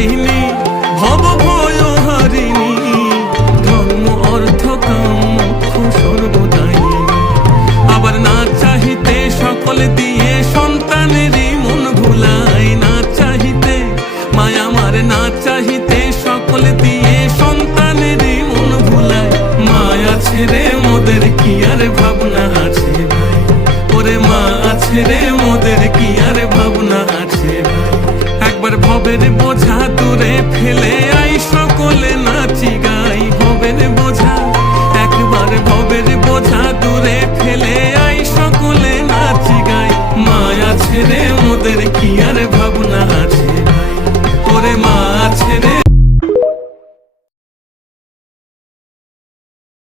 তারিণী, ভব ভয় হারিণী, ধর্ম অর্থ কাম মোক্ষ সর্বদায়িনী। আবার না চাহিতে সকল দিয়ে সন্তানেরই মন ভুলাই, না চাহিতে মায়া আমার, না চাহিতে সকল দিয়ে সন্তানেরই মন ভুলায়। মায়া ছেড়ে মোদের কি আর ভাবনা আছে ভাই, ওরে মা আছে রে মোদের কি আর ভাবনা আছে ভাই। একবার ভবের বোঝা দূরে ফেলে